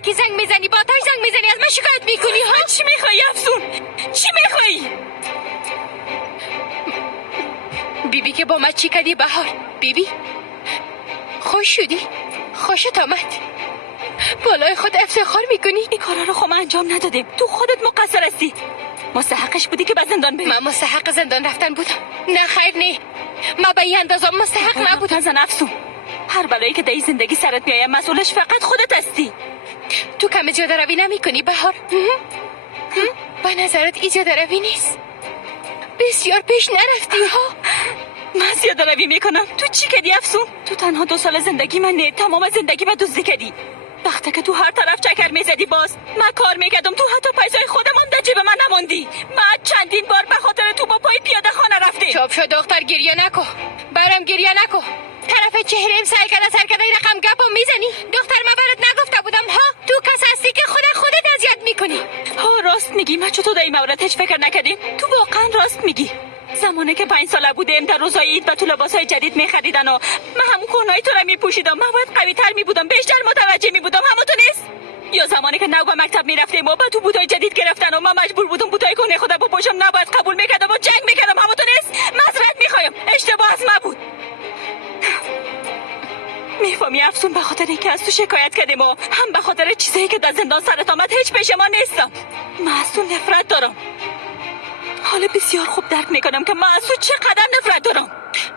کی زنگ میزنی؟ با آتش زنگ میزنی، از من شکایت میکنی ها؟ چی میخوای افسون؟ چی میخوای؟ بیبی که با من چی کردی بهار؟ بیبی خوش شدی؟ خوشت آمد؟ بالای خود افتخار میکنی؟ این کارا رو خب انجام ندادیم. تو خودت مقصر هستی. مستحقش بودی که به زندان بری. من مستحق زندان رفتن بودم؟ نه خیر، نه، من به این اندازه مستحق نبودم. نزن افسون. هر بلایی که در این زندگی سرت میایه مسئولش فقط خودت هستی. تو کم زیاده روی نمی کنی بهار؟ به نظرت ایجاده روی نیست؟ بسیار پیش نرفتی ها؟ من زیاده روی میکنم؟ تو چی کردی افسون؟ تو تنها 2 سال زندگی من نه، تمام زندگی من دزدی کردی. وقتی که تو هر طرف چکر میزدی باز من کار میکردم، تو حتی پیسای خودم هم در جیب من نموندی. من چندین بار به خاطر تو با پای پیاده خانه رفتیم. چوب شد دختر، گریه نکو، برام گریه نکو. طرف چهره‌ام سر کرده این رقم گپو میزنی. دختر من برات نگفته بودم ها؟ تو کس هستی که خودت اذیت میکنی. ها راست میگی. من چطور در این مورد هیچ فکر نکردیم؟ تو واقعا راست میگی. زمانی که 5 ساله بودیم در روزهای عید و تو لباسای جدید میخریدن و من همون کونای تو رو میپوشیدم، من باید قوی تر میبودم، بیشتر متوجه میبودم. همونطور نیست؟ یا زمانی که نگو مکتب میرفتیم و تو بوتای جدید گرفتن و من مجبور بودم بوتای کونه خودم بپوشم، نباید قبول میکردم و جنگ میکردم. همونطور نیست؟ معذرت میخوایم، اشتباه از من بود. میفهمی افسون، به خاطر اینکه از تو شکایت کردیم و هم به خاطر چیزایی که در زندان سرت آمد هیچ پشیمان نیستم. من از تو نفرت دارم. حالا بسیار خوب درک میکنم که من از تو چقدر نفرت دارم.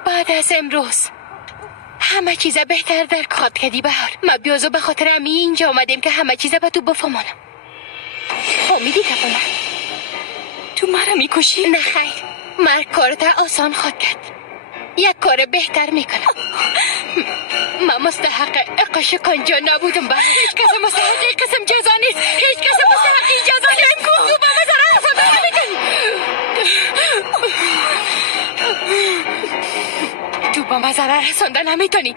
بعد از امروز همه چیز بهتر درک خواهد کردی بهار. ما بیازو به خاطر امی اینجا آمدیم که همه چیز به تو بفهمانم. امیدی که من تو مرا میکشی؟ نه خیر، مرگ کارت آسان خواهد کرد. یک کار بهتر میکنم. من مستحق اقاش کنجا نبودم بهار. هیچ کس مستحق این قسم جزا نیست. هیچ کس مستحق این جزا نیست. تو با من ضرر رساندن نمیکنی. تو با من ضرر رساندن نمیتونی.